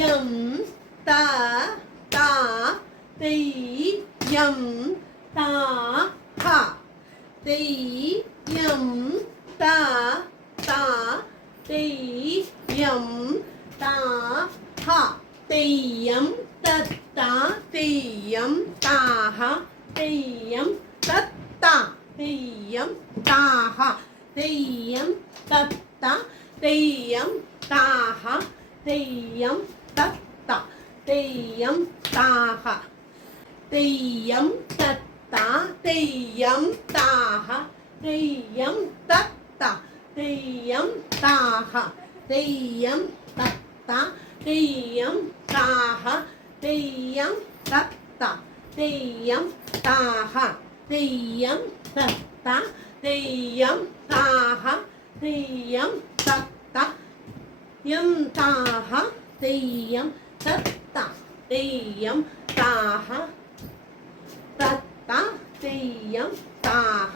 തെയ്യം താ താ തെയ്യം താ ഹ തെയ്യം താ താ തെയ്യം താ ഹ തെയ്യം തത്ത തെയ്യം താഹ തെയ്യം തത്ത തെയ്യം താഹ തെയ്യം തത്ത തെയ്യം താഹ തെയ്യം തത്ത തെയ്യം താഹ തെയ്യം തത്ത തെയ്യം താഹ തെയ്യം തത്ത തെയ്യം താഹ തെയ്യം തത്ത തെയ്യം താഹ തെയ്യം തത്ത തെയ്യം താഹ തെയ്യം തത്ത തെയ്യം താഹ തെയ്യം തത്ത യം താഹ തെയ്യം തത്ത തെയ്യം താഹ തത്ത തെയ്യം താഹ.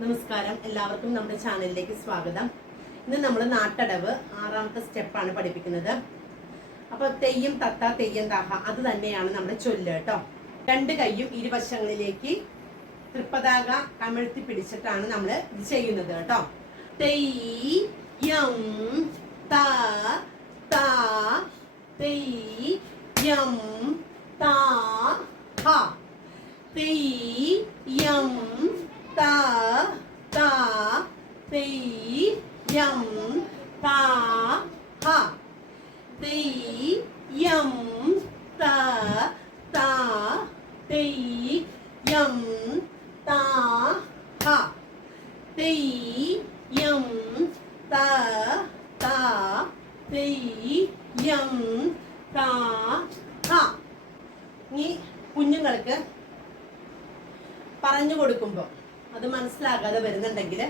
നമസ്കാരം, എല്ലാവർക്കും നമ്മുടെ ചാനലിലേക്ക് സ്വാഗതം. ഇന്ന് നമ്മൾ നാട്ടടവ് 6ാമത്തെ സ്റ്റെപ്പാണ് പഠിപ്പിക്കുന്നത്. അപ്പൊ തെയ്യം തത്ത തെയ്യം താഹ അത് തന്നെയാണ് നമ്മുടെ ചൊല്ല് കേട്ടോ. 2 കൈയും ഇരുവശങ്ങളിലേക്ക് തൃപ്പതാക കമഴ്ത്തി പിടിച്ചിട്ടാണ് നമ്മൾ ഇത് ചെയ്യുന്നത് കേട്ടോ. തെയ്യം താ താ തെയ്യം താഹ തെയ്യം താ താ തെയ്യം താഹ തെയ്യം താ താ തെയ്യം താഹ തെയ്യം താ താ തെയ്യം താഹ. ഇനി കുഞ്ഞുങ്ങൾക്ക് പറഞ്ഞു കൊടുക്കുമ്പോൾ അത് മനസ്സിലാകാതെ വരുന്നുണ്ടെങ്കിൽ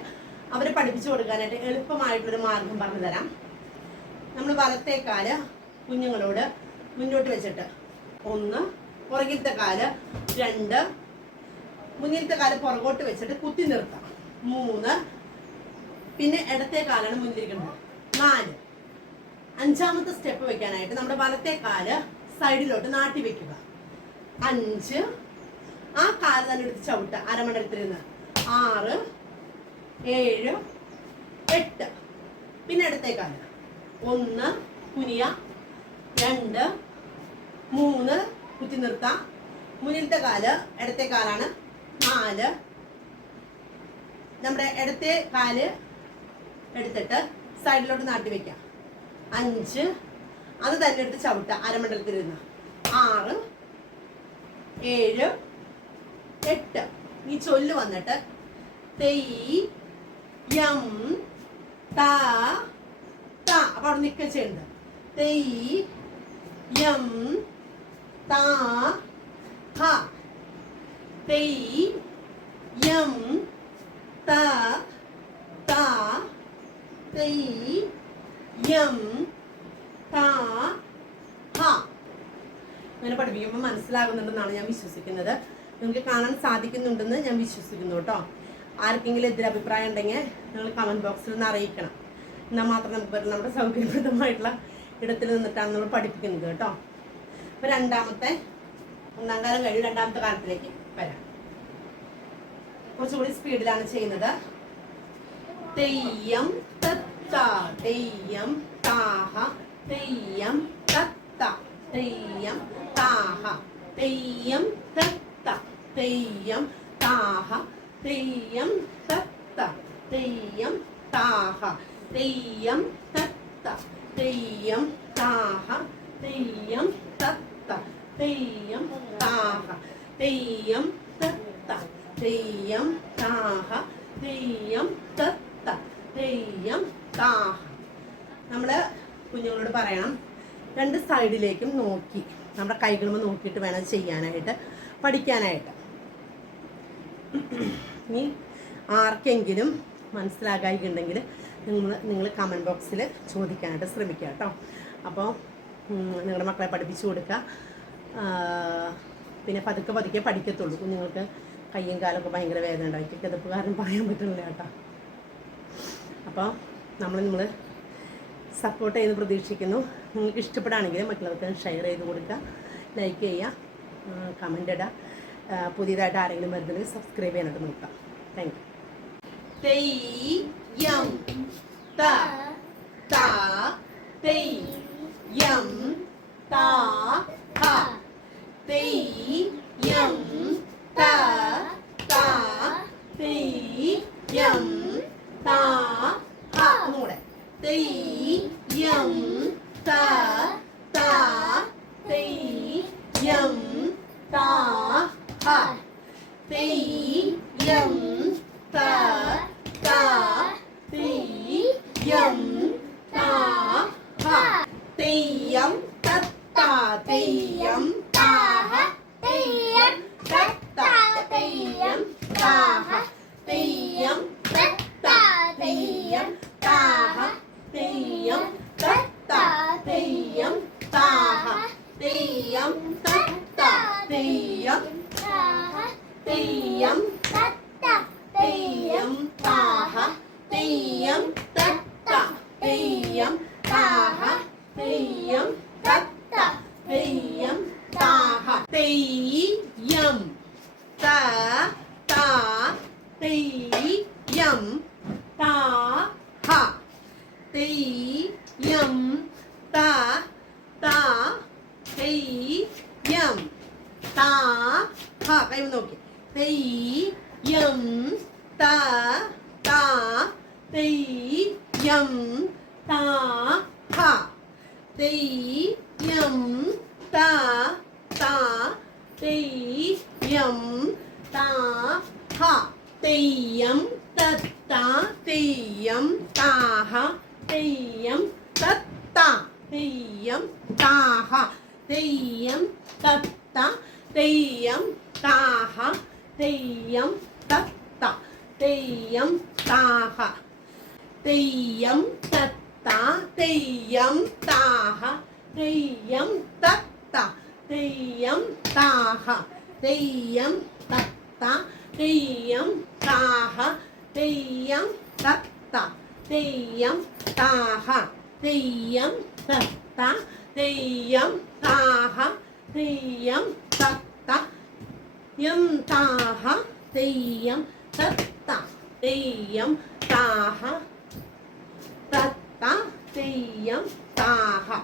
അവരെ പഠിപ്പിച്ചു കൊടുക്കാനായിട്ട് എളുപ്പമായിട്ടുള്ളൊരു മാർഗം പറഞ്ഞു തരാം. നമ്മൾ വലത്തെ കാല് കുഞ്ഞുങ്ങളോട് മുന്നോട്ട് വെച്ചിട്ട് 1, പുറകിലത്തെ കാല് 2, മുന്നിലത്തെ കാല് പുറകോട്ട് വെച്ചിട്ട് കുത്തി നിർത്താം. 3, പിന്നെ ഇടത്തെ കാലാണ് മുന്നിലിരിക്കുന്നത്. 4, 5ാമത്തെ സ്റ്റെപ്പ് വെക്കാനായിട്ട് നമ്മുടെ വലത്തെ കാല് സൈഡിലോട്ട് നാട്ടി വെക്കുക. 5, ആ കാല് തന്നെ എടുത്ത് ചവിട്ടുക അരമണ്ഡലത്തിൽ നിന്ന്. 6, 7, 8, പിന്നെ ഇടത്തെ കാല് 1 കുനിയ, 2, 3 കുത്തി നിർത്താം. മുന്നിലത്തെ കാല് ഇടത്തെ കാലാണ്. 4, നമ്മുടെ ഇടത്തെ കാല് എടുത്തിട്ട് സൈഡിലോട്ട് നാട്ടി വെക്കാം. 5, അത് തന്നെ എടുത്ത് ചവിട്ടുക അരമണ്ഡലത്തിൽ നിന്ന്. 6, 7, 8. ഈ ചൊല്ല് വന്നിട്ട് തെയ്യം താ താ. അപ്പൊ അവിടെ നിൽക്കുക ചെയ്യുന്നത്. തെയ്യം താഹ തെയ്യം താ താ തെയ്യം താഹ. അങ്ങനെ പഠിപ്പിക്കുമ്പോൾ മനസ്സിലാകുന്നുണ്ടെന്നാണ് ഞാൻ വിശ്വസിക്കുന്നത്. നിങ്ങൾക്ക് കാണാൻ സാധിക്കുന്നുണ്ടെന്ന് ഞാൻ വിശ്വസിക്കുന്നു കേട്ടോ. ആർക്കെങ്കിലും എതിരഭിപ്രായം ഉണ്ടെങ്കിൽ നിങ്ങൾ കമൻറ്റ് ബോക്സിൽ നിന്ന് അറിയിക്കണം. എന്നാൽ മാത്രം നമുക്ക് നമ്മുടെ സൗകര്യപ്രദമായിട്ടുള്ള ഇടത്തിൽ നിന്നിട്ടാണ് നമ്മൾ പഠിപ്പിക്കുന്നത് കേട്ടോ. അപ്പോൾ 1ാം കാലം കഴിഞ്ഞ് 2ാമത്തെ കാലത്തിലേക്ക് വരാം. കുറച്ചുകൂടി സ്പീഡിലാണ് ചെയ്യുന്നത്. തെയ്യം തത്ത തെയ്യം താഹ തെയ്യം തത്ത തെയ്യം താഹ തെയ്യം തത്ത തെയ്യം താഹ തെയ്യം തത്ത തെയ്യം താഹ തെയ്യം തത്ത തെയ്യം താഹ തെയ്യം തത്ത തെയ്യം താഹ തെയ്യം തത്ത തെയ്യം താഹ തെയ്യം തത്ത തെയ്യം താഹ. നമ്മൾ കുഞ്ഞുങ്ങളോട് പറയണം 2 സൈഡിലേക്കും നോക്കി നമ്മുടെ കൈകളുമ്പോൾ നോക്കിയിട്ട് വേണം ചെയ്യാനായിട്ട് പഠിക്കാനായിട്ട്. ഇനി ആർക്കെങ്കിലും മനസ്സിലാകായിട്ടുണ്ടെങ്കിൽ നിങ്ങൾ കമൻറ്റ് ബോക്സിൽ ചോദിക്കാനായിട്ട് ശ്രമിക്കുക കേട്ടോ. അപ്പോൾ നിങ്ങളുടെ മക്കളെ പഠിപ്പിച്ചു കൊടുക്കുക. പിന്നെ പതുക്കെ പഠിക്കത്തുള്ളൂ. കുഞ്ഞുങ്ങൾക്ക് കയ്യും കാലൊക്കെ ഭയങ്കര വേദന ഉണ്ടാവും. കിതപ്പ് കാരണം പറയാൻ പറ്റുന്നില്ല കേട്ടോ. അപ്പോൾ നമ്മൾ സപ്പോർട്ട് ചെയ്ത് പ്രതീക്ഷിക്കുന്നു. നിങ്ങൾക്ക് ഇഷ്ടപ്പെടുകയാണെങ്കിൽ മറ്റുള്ളവർക്ക് ഷെയർ ചെയ്ത് കൊടുക്കുക, ലൈക്ക് ചെയ്യുക, കമൻ്റ് ഇടുക. പുതിയതായിട്ട് ആരെങ്കിലും വരുന്നത് സബ്സ്ക്രൈബ് ചെയ്യാനായിട്ട് നോക്കുക. Thank you. തെയ്യം ത ത തെയ്യം ത ഹ തെയ്യം ത ത തെയ്യം ത ഹ ഒന്നുകൂടെ തെയ്യം ത ത തെയ്യം ത ഹ തെയ്യം ത ത തെയ്യം ത ഹ തെയ്യം തത്ത തെയ്യം ത ഹ തെയ്യം തത്ത തെയ്യം ത ഹ തെയ്യം തത്ത തെയ്യം ത ഹ തെയ്യം തത്ത തെയ്യം ത ഹ തെയ്യം തത്ത തെയ്യം തെയ്യം തത്ത തെയ്യം ത ഹ തെയ്യം തത്ത തെയ്യം ത ഹ തെയ്യം തത്ത തെയ്യം ത ഹ തെയ്യം ത ത തെയ്യം ത ഹ തെയ്യം ത ത തെയ്യം ത ഹ കൈ നോക്കി തെയ്യം ത ത തെയ്യം ത ഹ തെയ്യം ത ത തെയ്യം ത ഹ തെയ്യം തത്ത തെയ്യം ത ഹ തെയ്യം തത്ത തെയ്യം ത ഹ തെയ്യം തത്ത തെയ്യം ത ഹ തെയ്യം തത്ത തെയ്യം ത ഹ തെയ്യം തത്ത തെയ്യം ത ഹ തെയ്യം തത്ത തെയ്യം ത ഹ തെയ്യം തത്ത തെയ്യം ത ഹ തെയ്യം തത്ത തെയ്യം ത ഹ തെയ്യം തത്ത തെയ്യം ത ഹ തെയ്യം തത്ത യം ത ഹ തെയ്യം തത്ത തെയ്യം ത ഹ തത്ത തെയ്യം ത ഹ